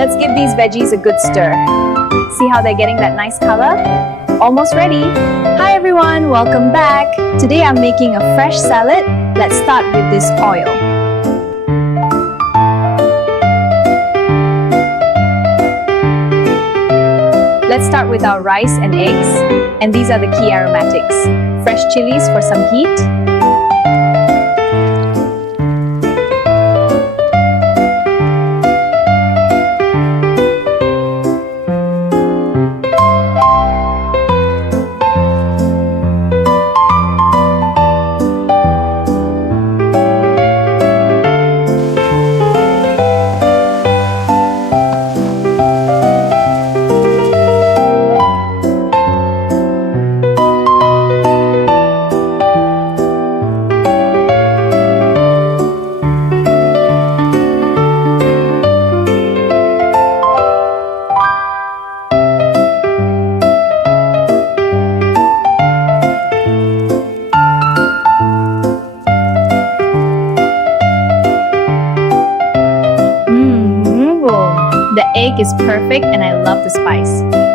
Let's give these veggies a good stir. See how they're getting that nice color? Almost ready. Hi everyone, welcome back. Today I'm making a fresh salad. Let's start with this oil. Let's start with our rice and eggs. And these are the key aromatics. Fresh chilies for some heat. The egg is perfect and I love the spice.